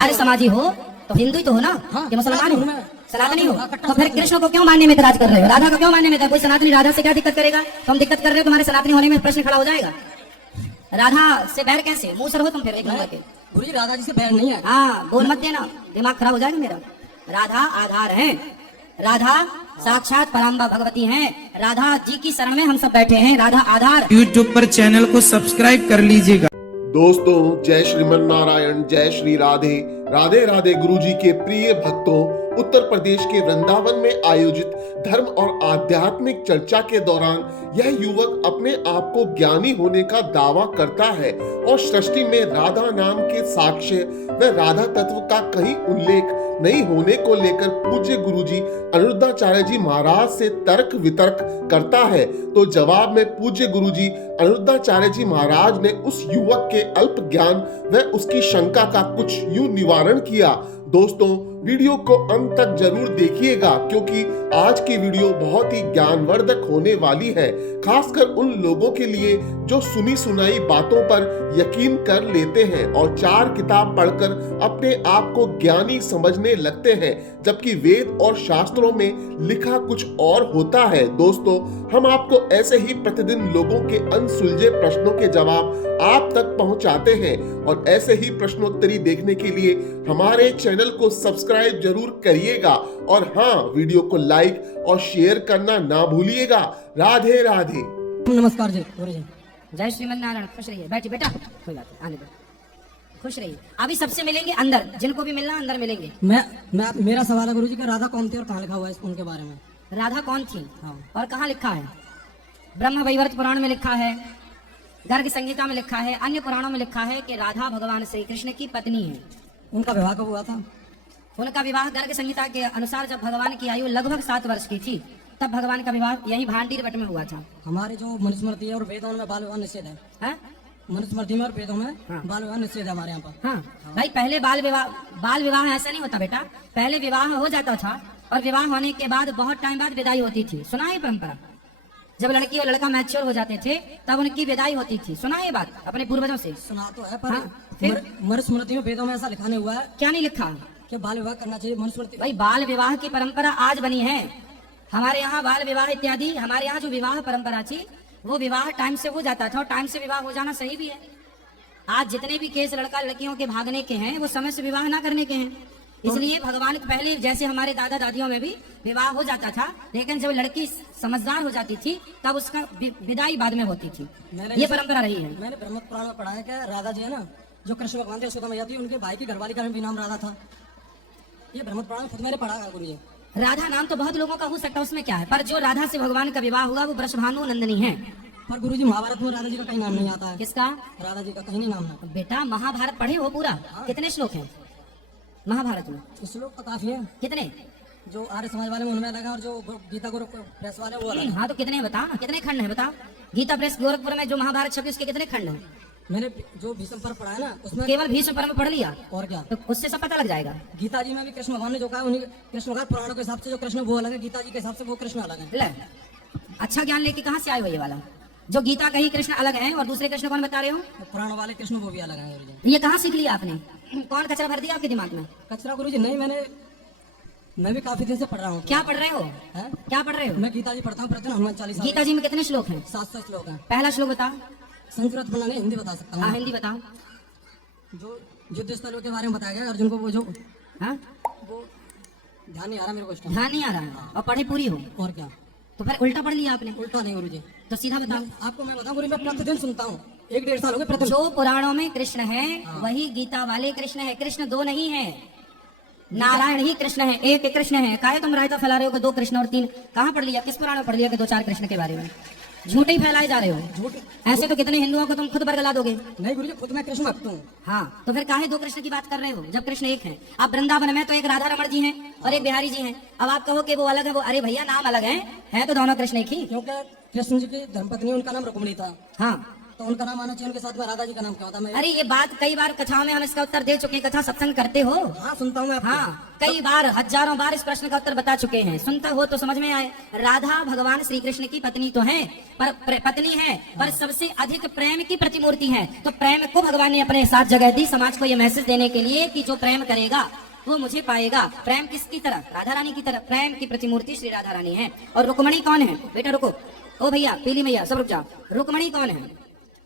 अरे समाजी हो तो हिंदू ही तो हो ना कि मुसलमान हो, सनातनी हो, तो फिर कृष्ण को क्यों मानने में इतराज कर रहे हो? राधा को क्यों मानने में? कोई सनातनी राधा से क्या दिक्कत करेगा? तुम दिक्कत कर रहे हो, तुम्हारे सनातनी होने में प्रश्न खड़ा हो जाएगा। राधा से बैर कैसे? मुंह सर हो तुम फिर एक नंबर के। गुरुजी राधा जी से बैर नहीं है। हाँ बोल मत देना, दिमाग खराब हो जाएगा मेरा। राधा आधार है, राधा साक्षात पराम्बा भगवती हैं, राधा जी की शरण में हम सब बैठे हैं। राधा आधार। YouTube पर चैनल को सब्सक्राइब कर लीजिएगा। दोस्तों जय श्रीमन नारायण, जय श्री राधे। राधे राधे गुरुजी के प्रिय भक्तों, उत्तर प्रदेश के वृंदावन में आयोजित धर्म और आध्यात्मिक चर्चा के दौरान यह युवक अपने आप को ज्ञानी होने का दावा करता है और सृष्टि में राधा नाम के साक्ष्य व राधा तत्व का कहीं उल्लेख नहीं होने को लेकर पूज्य गुरुजी अनिरुद्धाचार्य जी महाराज से तर्क वितर्क करता है। तो जवाब में पूज्य गुरुजी अनिरुद्धाचार्य जी महाराज ने उस युवक के अल्प ज्ञान व उसकी शंका का कुछ यूं निवारण किया। दोस्तों वीडियो को अंत तक जरूर देखिएगा क्योंकि आज की वीडियो बहुत ही ज्ञानवर्धक होने वाली है, खासकर उन लोगों के लिए जो सुनी सुनाई बातों पर यकीन कर लेते हैं और 4 किताब पढ़कर अपने आप को ज्ञानी समझने लगते हैं, जबकि वेद और शास्त्रों में लिखा कुछ और होता है। दोस्तों हम आपको ऐसे ही प्रतिदिन लोगों के अनसुलझे प्रश्नों के जवाब आप तक पहुंचाते हैं और ऐसे ही प्रश्नोत्तरी देखने के लिए हमारे चैनल को सब्सक्राइब जरूर करिएगा और हाँ, वीडियो को लाइक और शेयर करना ना भूलिएगा। राधे राधे। नमस्कार जी गुरुजी। जय श्रीमन नारायण। खुश रहिए, बैठिए बेटा, कोई बात नहीं, आने दो, खुश रहिए। अभी सबसे मिलेंगे अंदर, जिनको भी मिलना अंदर मिलेंगे। मेरा सवाल है गुरुजी का राधा कौन थी और कहाँ लिखा हुआ है उनके बारे में? राधा कौन थी हाँ। और कहाँ लिखा है? ब्रह्म वैवर्त पुराण में लिखा है, गर्ग संहिता में लिखा है, अन्य पुराणों में लिखा है कि राधा भगवान श्री कृष्ण की पत्नी है। उनका विवाह कब हुआ था? उनका विवाह गर्ग संहिता के अनुसार जब भगवान की आयु लगभग 7 वर्ष की थी तब भगवान का विवाह यही भांडीर वट में हुआ था। हमारे जो मनुस्मृति है और वेदों में बाल विवाह निषेध है। हाँ? मनुस्मृति में और वेदों में हाँ। बाल विवाह निषेध है हमारे यहाँ पर। हाँ भाई, पहले बाल विवाह ऐसा नहीं होता बेटा। पहले विवाह हो जाता था और विवाह होने के बाद बहुत टाइम बाद विदाई होती थी। सुना है परंपरा? जब लड़की और लड़का मैच्योर हो जाते थे तब उनकी विदाई होती थी। सुना है बात अपने पूर्वजों से? सुना तो है पर हाँ, फिर? मनुस्मृति में वेदों में ऐसा लिखा नहीं हुआ है क्या नहीं लिखा कि बाल विवाह करना चाहिए। मनुस्मृति भाई, बाल विवाह की परंपरा आज बनी है हमारे यहाँ। बाल विवाह इत्यादि हमारे यहाँ जो विवाह परंपरा थी वो विवाह टाइम से हो जाता था और टाइम से विवाह हो जाना सही भी है। आज जितने भी केस लड़का लड़कियों के भागने के हैं वो समय से विवाह ना करने के हैं। इसलिए भगवान पहले जैसे हमारे दादा दादियों में भी विवाह हो जाता था, लेकिन जब लड़की समझदार हो जाती थी तब उसका विदाई बाद में होती थी। ये परंपरा रही है। मैंने ब्रह्म पुराण में पढ़ा है कि राधा जी है ना, जो कृष्ण भगवान थे यशोदा मैया थी, उनके भाई की घरवाली का भी नाम राधा था। ये ब्रह्म पुराण में खुद मैंने पढ़ा है गुरुजी। राधा नाम तो बहुत लोगों का हो सकता है, उसमें क्या है, पर जो राधा से भगवान का विवाह हुआ वो वृषभानु नंदिनी है। पर गुरुजी महाभारत में राधा जी का कहीं नाम नहीं आता है। किसका? राधा जी का कहीं नहीं नाम है। बेटा महाभारत पढ़े हो पूरा? कितने श्लोक हैं महाभारत में? श्लोक तो काफी है। कितने? जो आर्य समाज वाले में उनमें अलग है और जो गीता गुरु प्रेस वाले वो अलग है। हाँ तो कितने बता, कितने खंड है बता? गीता प्रेस गोरखपुर में जो महाभारत छपी उसके कितने खंड हैं? मैंने जो भीष्म पर्व पढ़ा है ना उसमें केवल भीष्म पर्व पढ़ लिया और क्या, तो उससे सब पता लग जाएगा। गीता जी में भी कृष्ण भगवान ने जो कहा उन्हीं कृष्ण भगवान पुराणों के हिसाब से जो कृष्ण वो अलग है, गीता जी के हिसाब से वो कृष्ण अलग है। ले, अच्छा ज्ञान लेके कहाँ से आए हो ये वाला? जो गीता कहीं कृष्ण अलग है और दूसरे कृष्ण कौन बता रहे हो? पुराण वाले कृष्ण वो भी अलग है। ये कहाँ सीख लिया आपने? कौन कचरा भर दिया आपके दिमाग में? कचरा गुरुजी नहीं, मैं भी काफी दिन से पढ़ रहा हूँ। क्या पढ़ रहे हो? क्या पढ़ रहे हो? मैं गीता जी पढ़ता हूँ प्रतिदिन, हनुमान 40। गीता जी में कितने श्लोक हैं? 700 श्लोक है। पहला श्लोक बता। संस्कृत बनाने हिंदी बता सकता हाँ हूँ। हिंदी बताओ। जो युद्ध स्थलों के बारे में बताया गया अर्जुन को, वो जो हाँ वो ध्यान नहीं आ रहा मेरे को इस टाइम। ध्यान नहीं आ रहा है और पढ़े पूरी हो और क्या, तो फिर उल्टा पढ़ लिया आपने। उल्टा नहीं गुरुजी, तो सीधा बताओ। आपको मैं बताऊं गुरुजी, मैं प्रतिदिन सुनता हूँ, 1-1.5 साल हो गए प्रतिदिन। जो पुराणों में कृष्ण है वही गीता वाले कृष्ण है। कृष्ण 2 नहीं है, नारायण ही कृष्ण है, एक कृष्ण है। काहे तुम रायता फैला रहे हो कि 2 कृष्ण और 3? कहाँ पढ़ लिया? किस पुराण में पढ़ लिया कि 2-4 कृष्ण के बारे में? झूठे ही फैलाए जा रहे हो। झूठ ऐसे तो कितने हिंदुओं को तुम खुद बरगला दोगे। नहीं गुरुजी, खुद मैं कृष्ण भक्त हूँ। हाँ तो फिर काहे 2 कृष्ण की बात कर रहे हो जब कृष्ण एक है? आप वृंदावन में तो एक राधा रमण जी हैं और एक बिहारी जी हैं। अब आप कहो कि वो अलग है, वो अरे भैया नाम अलग है तो दोनों कृष्ण एक ही। क्योंकि कृष्ण जी की धर्मपत्नी उनका नाम रुक्मिणी था। हाँ तो उनका नाम आना चाहिए, उनके साथ में राधा जी का नाम क्या होता है? मैं अरे ये बात कई बार कथाओं में हम इसका उत्तर दे चुके हैं। कथा सत्संग करते हो? हाँ सुनता हूँ मैं आपकी। हाँ, कई बार, हजारों बार इस प्रश्न का उत्तर बता चुके हैं। सुनता हो तो समझ में आए। राधा भगवान श्री कृष्ण की पत्नी तो है, पर पत्नी है, पर सबसे अधिक प्रेम की प्रतिमूर्ति है। तो प्रेम को भगवान ने अपने साथ जगह दी, समाज को ये मैसेज देने के लिए कि जो प्रेम करेगा वो मुझे पाएगा। प्रेम किसकी तरह? राधा रानी की तरह। प्रेम की प्रतिमूर्ति श्री राधा रानी है। और रुक्मणी कौन है? बेटा रुको, ओ भैया, पीली मैया, सब रुक जाओ। रुक्मणी कौन है?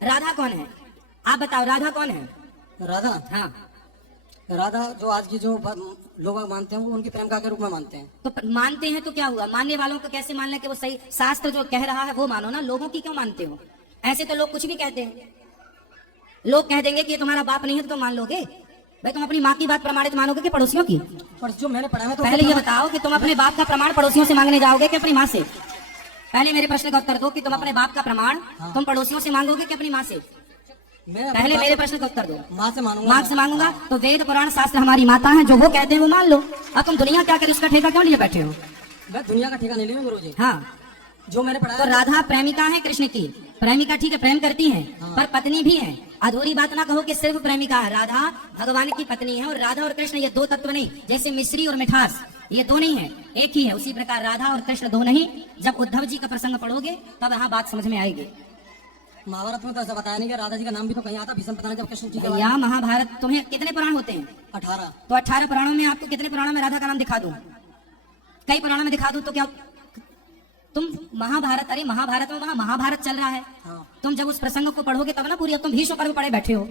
राधा कौन है? आप बताओ, राधा कौन है? राधा, हाँ, राधा जो आज की जो लोग मानते हैं वो उनकी प्रेमिका के रूप में मानते हैं। तो मानते हैं तो क्या हुआ? मानने वालों को कैसे मान लें कि वो सही? शास्त्र जो कह रहा है वो मानो ना, लोगों की क्यों मानते हो? ऐसे तो लोग कुछ भी कहते हैं। लोग कह देंगे कि ये तुम्हारा बाप नहीं है तो तुम मान लोगे? भाई तुम अपनी माँ की बात प्रमाणित मानोगे कि पड़ोसियों की? पर जो मैंने पढ़ा है तो पहले ये बताओ कि तुम अपने बाप का प्रमाण पड़ोसियों से मांगने जाओगे कि अपनी माँ से? पहले मेरे प्रश्न का उत्तर दो कि तुम अपने बाप का प्रमाण तुम पड़ोसियों से मांगोगे कि अपनी माँ से? मैं पहले मेरे प्रश्न का उत्तर दो। माँ से मानूंगा। माँ से मांगूंगा तो वेद पुराण शास्त्र हमारी माता है, जो वो कहते हैं वो मान लो। अब तुम दुनिया क्या करे उसका ठेका क्यों लिए बैठे हो? मैं दुनिया का ठेका नहीं लिया गुरुजी। हाँ, जो मैंने पढ़ा तो है, राधा प्रेमिका है कृष्ण की। प्रेमिका ठीक है, प्रेम करती है, पर पत्नी भी है। अधूरी बात ना कहो कि सिर्फ प्रेमिका है। राधा भगवान की पत्नी है। और राधा और कृष्ण ये दो तत्व नहीं, जैसे मिश्री और मिठास ये दो नहीं है, एक ही है। उसी प्रकार राधा और कृष्ण दो नहीं। जब उद्धव जी का प्रसंग पढ़ोगे तब यहाँ बात समझ में आएगी। महाभारत में तो ऐसा बताया नहीं कि राधा जी का नाम भी तो कहीं आता। भीष्म पता जब कृष्ण जी का भैया महाभारत तुम्हें कितने पुराण होते हैं? 18। तो 18 पुराणों में आपको कितने पुराणों में राधा का नाम दिखा दूं? कई पुराणों में दिखा दूं तो क्या तुम महाभारत, अरे महाभारत में वहां महाभारत चल रहा है। हाँ। तुम जब उस प्रसंग को पढ़ोगे तब ना पूरी। अब तुम भीष्म पर्व पढ़े बैठे हो।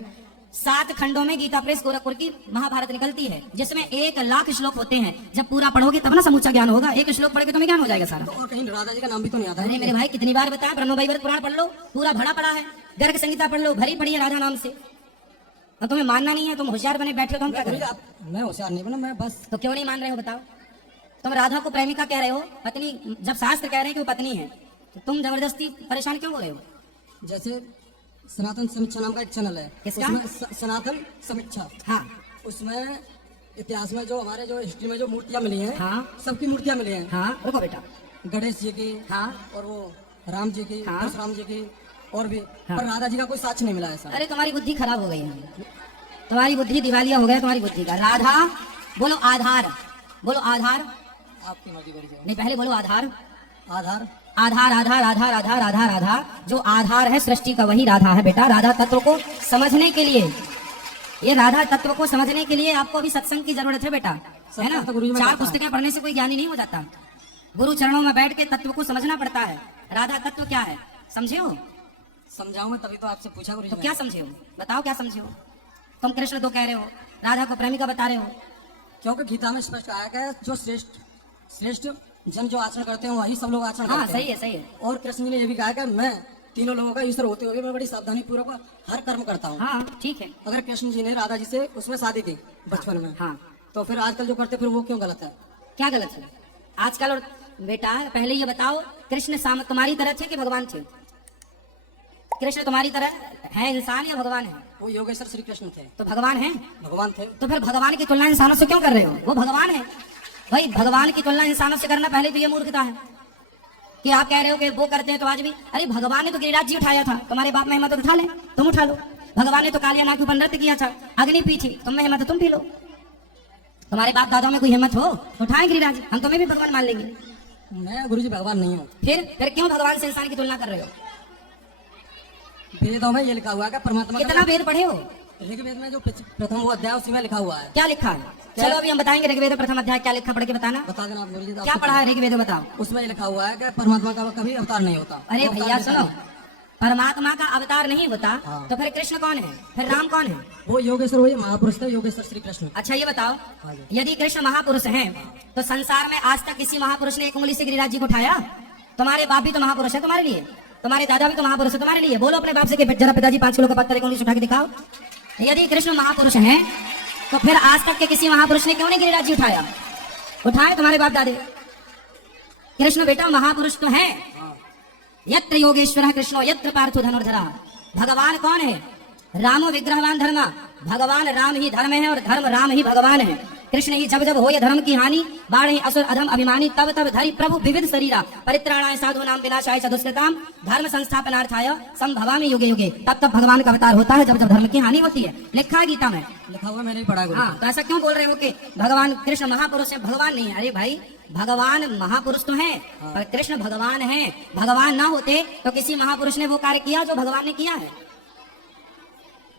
7 खंडों में गीता प्रेस गोरखपुर की महाभारत निकलती है, जिसमें 1 लाख श्लोक होते हैं। जब पूरा पढ़ोगे तब ना समूचा ज्ञान होगा। एक श्लोक पढ़ के तुम्हें ज्ञान हो जाएगा सारा। और कहीं राधा जी का नाम भी तो नहीं आता। अरे मेरे भाई, कितनी बार बताया, ब्रह्मवैवर्त पुराण पढ़ लो, पूरा भरा पड़ा है। गर्ग संहिता पढ़ लो, भरी पड़ी है राधा नाम से। और तुम्हें मानना नहीं है, तुम होशियार बने बैठे हो तो हम क्या करें? मैं होशियार नहीं बना, मैं बस। तो क्यों नहीं मान रहे हो बताओ? तुम राधा को प्रेमिका कह रहे हो, पत्नी, जब शास्त्र कह रहे हैं कि वो पत्नी है, तो तुम जबरदस्ती परेशान क्यों हो रहे हो? जैसे सनातन समीक्षा नाम का एक चैनल है, किसका? उसमें सनातन समीक्षा। हाँ, उसमें इतिहास में जो हमारे जो हिस्ट्री में जो मूर्तियां मिली हैं, हाँ। सबकी मूर्तियां मिली हैं। हाँ, रुको बेटा। गणेश जी की, हाँ। और वो राम जी की, हाँ। परशुराम जी की, और भी। हाँ। पर राधा जी का कोई साक्ष्य नहीं मिला ऐसा। अरे तुम्हारी बुद्धि खराब हो गई है। तुम्हारी बुद्धि दिवालिया हो गया तुम्हारी बुद्धि का। राधा बोलो आधार, बोलो आधार। आपकी मर्जी करिए। नहीं, पहले बोलो आधार। आधार, आधार आधार आधार आधार आधार आधार। जो आधार है सृष्टि का वही राधा है बेटा। राधा तत्व को समझने के लिए, ये राधा तत्व को समझने के लिए आपको अभी सत्संग की जरूरत है बेटा, है ना? तो गुरु जी में 4 जाता है। पुस्तकें पढ़ने से कोई ज्ञानी नहीं हो जाता। गुरु चरणों में बैठ के तत्व को समझना पड़ता है। राधा तत्व क्या है समझे हो? समझाऊं मैं, तभी तो आपसे पूछा गुरु जी तो ने। क्या समझे हो बताओ, क्या समझे हो? तुम कृष्ण दो कह रहे हो, राधा को प्रेमिका बता रहे हो। क्योंकि गीता में स्पष्ट आया गया है, जो श्रेष्ठ जन जो आचरण करते हैं वही सब लोग आचरण हाँ, करते हैं। सही है, सही है। और कृष्ण जी ने ये भी कहा कि मैं तीनों लोगों का ईश्वर होते हुए मैं बड़ी सावधानी पूर्वक हर कर्म करता हूँ। हाँ, ठीक है। अगर कृष्ण जी ने राधा जी से उसमें शादी की बचपन में, हाँ, तो फिर आजकल जो करते फिर वो क्यों गलत है? क्या गलत है आजकल? और बेटा पहले ये बताओ, कृष्ण तुम्हारी तरह थे कि भगवान थे? कृष्ण तुम्हारी तरह है इंसान या भगवान है? वो योगेश्वर श्री कृष्ण थे। तो भगवान है। भगवान थे। तो फिर भगवान की तुलना इंसानों से क्यों कर रहे हो? वो भगवान है भाई। भगवान की तुलना इंसानों से करना पहले तो ये मूर्खता है कि आप कह रहे हो कि वो करते हैं तो आज भी। अरे भगवान ने तो गिरिराज जी उठाया था, तुम्हारे बाप में हिम्मत उठा ले, तुम उठा लो। भगवान ने तो कालिया नाग के ऊपर नृत्य किया था, अग्नि पी थी, तुम में हिम्मत है तुम पी लो। तुम्हारे बाप दादाओं में कोई हिम्मत हो उठाए गिरिराज, हम तुम्हें भी भगवान मान लेंगे। मैं गुरुजी भगवान नहीं हूँ। फिर क्यों भगवान से इंसान की तुलना कर रहे हो? वेदों में ये लिखा हुआ है कि परमात्मा कितना वेद पढ़े हो? ऋग्वेद में जो प्रथम वो अध्याय उसी में लिखा हुआ है। क्या लिखा है? चलो अभी हम बताएंगे ऋग्वेद प्रथम अध्याय क्या लिखा, पढ़ के बताना। बता देना आप गुरुजी। क्या पढ़ा है ऋग्वेद बताओ। उसमें ये लिखा हुआ है कि परमात्मा का कभी अवतार नहीं होता। अरे वो अवतार भैया लेता सुनो, नहीं। परमात्मा का अवतार नहीं होता हाँ। तो फिर कृष्ण कौन है, फिर राम कौन है? वो योगेश्वर, वही महापुरुष थे योगेश्वर श्री कृष्ण। अच्छा ये बताओ, हाँ जी। यदि कृष्ण महापुरुष हैं तो संसार में आज तक किसी महापुरुष ने एक उंगली से गिरिराज जी को उठाया? तुम्हारे बाप भी तो महापुरुष है तुम्हारे लिए, तुम्हारे दादा भी तो महापुरुष है तुम्हारे लिए। बोलो अपने बाप से कि जरा पिताजी 5 किलो का पत्थर एक उंगली से उठा के दिखाओ। यदि कृष्ण महापुरुष हैं तो फिर आज तक के किसी महापुरुष ने क्यों नहीं गिरिराज जी उठाया? उठाए तुम्हारे बाप दादे। कृष्ण बेटा महापुरुष तो है। यत्र योगेश्वर कृष्णो यत्र पार्थो धनुर्धरा। भगवान कौन है? रामो विग्रहवान धर्मा। भगवान राम ही धर्म है और धर्म राम ही भगवान है। कृष्ण ही जब जब हो ये धर्म की हानि बाढ़ ही असुर अधम अभिमानी तब तब धरि प्रभु विविध शरीरा परित्राणाय साधु नाम विनाशाय चतुष्कृताम धर्म संस्थापनार्थाय संभवामि युगे युगे। तब तब भगवान का अवतार होता है जब जब धर्म की हानि होती है। लिखा है गीता में, लिखा हुआ मैंने ही पढ़ा है। हाँ, तो ऐसा क्यों बोल रहे हो कि भगवान कृष्ण महापुरुष है? भगवान नहीं है। अरे भाई, भगवान महापुरुष तो है, पर कृष्ण भगवान है। भगवान ना होते तो किसी महापुरुष ने वो कार्य किया जो भगवान ने किया है?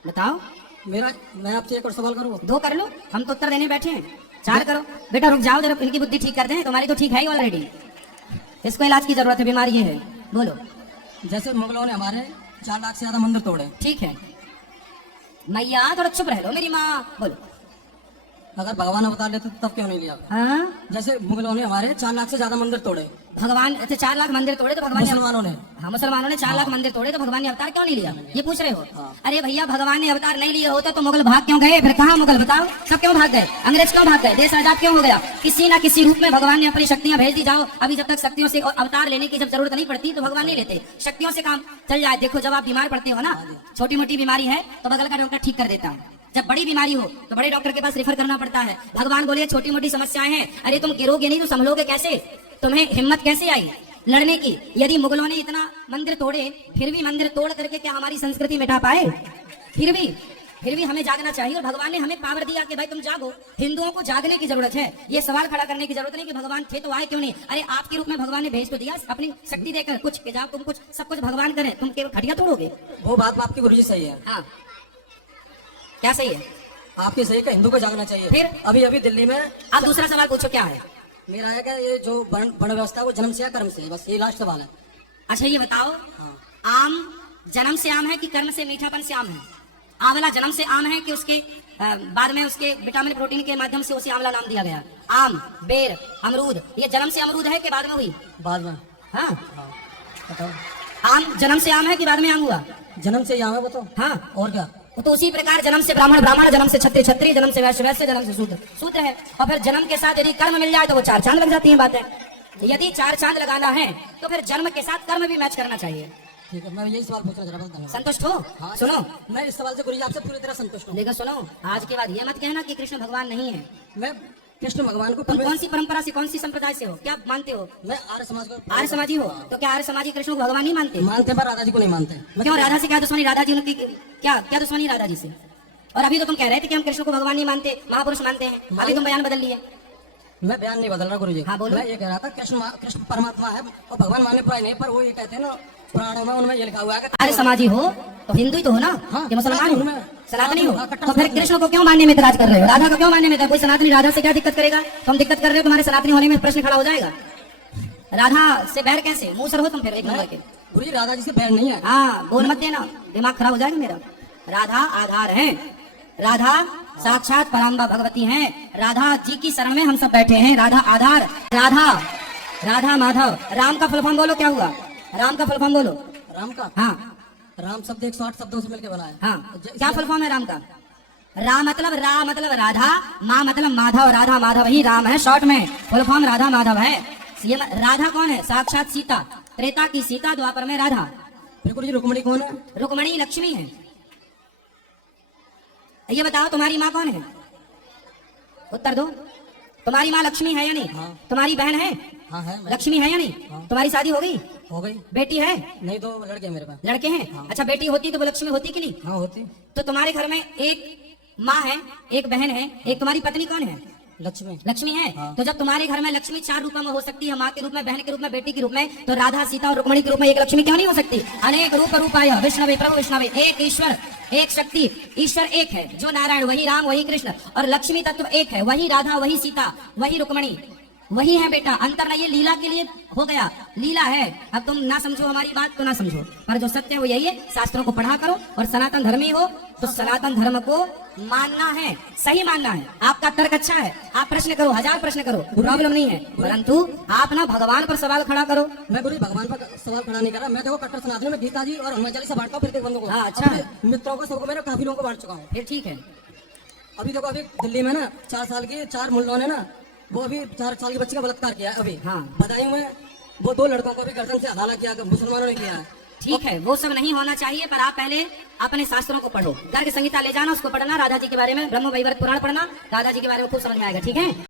बताओ। मैं आपसे एक और सवाल करूँ? 2 कर लो, हम तो उत्तर देने बैठे हैं। 4 करो। बेटा रुक जाओ जरा, इनकी बुद्धि ठीक करते हैं। तुम्हारी तो ठीक है ही ऑलरेडी, इसको इलाज की जरूरत है, बीमारी ये है। बोलो। जैसे मुगलों ने हमारे 4 लाख से ज्यादा मंदिर तोड़े। ठीक है मैया, थोड़ा चुप रह लो मेरी माँ। बोलो। अगर भगवान अवतार लेते तो तब क्यों नहीं लिया? हाँ, जैसे मुगलों ने हमारे 4 लाख से ज्यादा मंदिर तोड़े, भगवान ऐसे 4 लाख मंदिर तोड़े तो भगवान ने, मुसलमानों ने हाँ मुसलमानों ने 4 लाख मंदिर तोड़े तो भगवान ने अवतार क्यों नहीं लिया? ये पूछ रहे हो? हाँ। अरे भैया, भगवान ने अवतार नहीं लिया होता तो मुगल भाग क्यों गए? फिर कहाँ मुगल? बताओ, सब क्यों भाग गए? अंग्रेज क्यों भाग गए? देश आजाद क्यों हो गया? किसी ना किसी रूप में भगवान ने अपनी शक्तियां भेज दी। जाओ, अभी जब तक शक्तियों से अवतार लेने की जब जरूरत नहीं पड़ती तो भगवान नहीं लेते, शक्तियों से काम चल जाए। देखो, जब आप बीमार पड़ते हो ना, छोटी मोटी बीमारी है तो बगल का डॉक्टर ठीक कर देता है। जब बड़ी बीमारी हो तो बड़े डॉक्टर के पास रेफर करना पड़ता है। भगवान बोले छोटी मोटी समस्याएं हैं, अरे तुम गिरोगे नहीं तो संभलोगे कैसे? तुम्हें हिम्मत कैसे आई लड़ने की? यदि मुगलों ने इतना मंदिर तोड़े, फिर भी मंदिर तोड़ करके क्या हमारी संस्कृति मिटा पाए? फिर भी हमें जागना चाहिए। और भगवान ने हमें पावर दिया कि भाई तुम जागो। हिंदुओं को जागने की जरूरत है। ये सवाल खड़ा करने की जरूरत नहीं कि भगवान थे तो आए क्यों नहीं। अरे आपके रूप में भगवान ने भेज तो दिया अपनी शक्ति देकर कुछ, कि जाओ तुम कुछ सब कुछ भगवान करें, तुम केवल खटिया तोड़ोगे। वो बात आपकी गुरुजी सही है। हाँ, क्या सही है? आपके सही का हिंदू को जागना चाहिए। फिर? अभी दिल्ली में आप दूसरा सवाल पूछो, क्या है? मेरा है कि ये जो वर्ण व्यवस्था है वो जन्म से या कर्म से है? बस ये लास्ट सवाल है। अच्छा ये बताओ, हाँ। आम जन्म से आम है कि कर्म से मीठापन से आम है? आंवला जन्म से आम है कि उसके बाद में उसके विटामिन प्रोटीन के माध्यम से उसे आंवला नाम दिया गया? आम, बेर, अमरूद, ये जन्म से अमरूद है कि बाद में हुई? बाद में। हाँ, बताओ। आम जन्म से आम है कि बाद में आम हुआ? जन्म से यहाँ है वो तो। हाँ, और क्या? तो उसी प्रकार जन्म से ब्राह्मण ब्राह्मण, जन्म से क्षत्रिय क्षत्रिय, जन्म से वैश्य वैश्य, जन्म से शूद्र शूद्र है। और फिर जन्म के साथ यदि कर्म मिल जाए तो वो 4 चांद लग जाती है बातें। यदि 4 चांद लगाना है तो फिर जन्म के साथ कर्म भी मैच करना चाहिए। ठीक है, मैं यही सवाल पूछना चाह रहा था। संतुष्ट हो? हाँ, सुनो, मैं इस सवाल से गुरुजी आपसे पूरी तरह संतुष्ट हूँ। लेकिन सुनो, आज के बाद ये मत कहना कि कृष्ण भगवान नहीं है। मैं कृष्ण भगवान को तुम कौन सी परंपरा से, कौन सी संप्रदाय से हो, क्या मानते हो? मैं आर्य समाज को। आर्य समाजी हो? तो क्या आर्य समाजी कृष्ण को भगवान नहीं मानते? मानते पर राधा जी को नहीं मानते। क्यों? राधा से क्या दुश्मनी? राधा जी उनकी क्या क्या दुश्मनी राधा जी से? और अभी तो तुम कह रहे थे कि हम कृष्ण को भगवान नहीं मानते, महापुरुष मानते हैं। अभी तुम बयान बदल लिए। मैं बयान नहीं बदल रहा गुरुजी। हाँ, बोलो। मैं ये कह रहा था कृष्ण परमात्मा है और भगवान माने प्राय नहीं, पर वो ये कहते हैं ना पुराणों में, उनमें ये लिखा हुआ है कि आर्य समाजी हो तो हिंदू ही तो हो ना? हाँ, कि मुसलमान हो, उनमें सनातनी हो? कट्टर तो फिर कृष्ण को क्यों मानने में इतराज कर रहे हो? राधा को क्यों मानने में? कोई सनातनी राधा से क्या दिक्कत करेगा? तुम दिक्कत कर रहे हो, तुम्हारे सनातनी होने में प्रश्न खड़ा हो जाएगा। राधा से बैर कैसे? मुंह सर हो तुम फिर एक नंबर के। गुरुजी राधा जी से बैर नहीं है। हाँ, बोल मत देना, दिमाग खराब हो जाएगा मेरा। राधा आधार है, राधा साक्षात पराम्बा भगवती हैं। राधा जी की शरण में हम सब बैठे हैं। राधा आधार, राधा माधव। राम का फुल फॉर्म बोलो, क्या हुआ? राम का फुल फॉर्म बोलो। राम का? हाँ, राम शब्द 108 शब्दों से मिलकर बना है। हाँ, क्या फुल फॉर्म है राम का? रा मतलब राधा, माँ मतलब माधव, राधा माधव ही राम है। शॉर्ट में फुल फॉर्म राधा माधव है। ये राधा कौन है? साक्षात सीता, त्रेता की सीता, द्वापर में राधा। फिर गुरुजी रुक्मणी कौन है? रुक्मणी लक्ष्मी है। ये बताओ तुम्हारी माँ कौन है? उत्तर दो। तुम्हारी माँ लक्ष्मी है या नहीं? हाँ। तुम्हारी बहन है? हाँ है। लक्ष्मी है या नहीं? हाँ। तुम्हारी शादी हो गई? हो गई। बेटी है? नहीं, 2 लड़के हैं मेरे पास। लड़के हैं? हाँ। अच्छा, बेटी होती तो वो लक्ष्मी होती कि नहीं? हाँ होती। तो तुम्हारे घर में एक माँ है, एक बहन है, एक तुम्हारी पत्नी कौन है? लक्ष्मी। लक्ष्मी है। हाँ। तो जब तुम्हारे घर में लक्ष्मी 4 रूपों में हो सकती है, माँ के रूप में, बहन के रूप में, बेटी के रूप में, तो राधा, सीता और रुक्मणी के रूप में एक लक्ष्मी क्यों नहीं हो सकती? अनेक रूप रूपाय विष्णवे प्रभु विष्णवे, एक ईश्वर, एक शक्ति। ईश्वर एक है, जो नारायण, वही राम, वही कृष्ण। और लक्ष्मी तत्व एक है, वही राधा, वही सीता, वही रुक्मणी, वही है बेटा। अंतर नहीं, ये लीला के लिए हो गया, लीला है। अब तुम ना समझो हमारी बात तो ना समझो, पर जो सत्य है वो यही है। शास्त्रों को पढ़ा करो, और सनातन धर्मी हो तो सनातन धर्म को मानना है, सही मानना है। आपका तर्क अच्छा है, आप प्रश्न करो, 1000 प्रश्न करो, प्रॉब्लम नहीं है, परंतु आप ना भगवान पर सवाल खड़ा करो। मैं गुरुजी भगवान पर सवाल खड़ा नहीं कर रहा। मैं देखो कट्टर सनातनी में गीता जी और हनुमान चालीसा बांटता हूँ फिर बंदों को। हाँ, अच्छा है। मित्रों को, सबको, मैंने काफी लोगों को बांट चुका हूँ। फिर ठीक है। अभी देखो, अभी दिल्ली में ना 4 साल की 4 मुल्लों ने ना, वो अभी 4 साल की बच्ची का बलात्कार किया है। अभी हाँ। बदायूं में वो 2 लड़कों को भी गर्दन से हवाला किया, मुसलमानों ने किया है। ठीक है, वो सब नहीं होना चाहिए, पर आप पहले अपने शास्त्रों को पढ़ो, गर्ग संहिता ले जाना, उसको पढ़ना, राधा जी के बारे में ब्रह्म वैवर्त पुराण पढ़ना, राधा जी के बारे में खूब समझ में आएगा, ठीक है।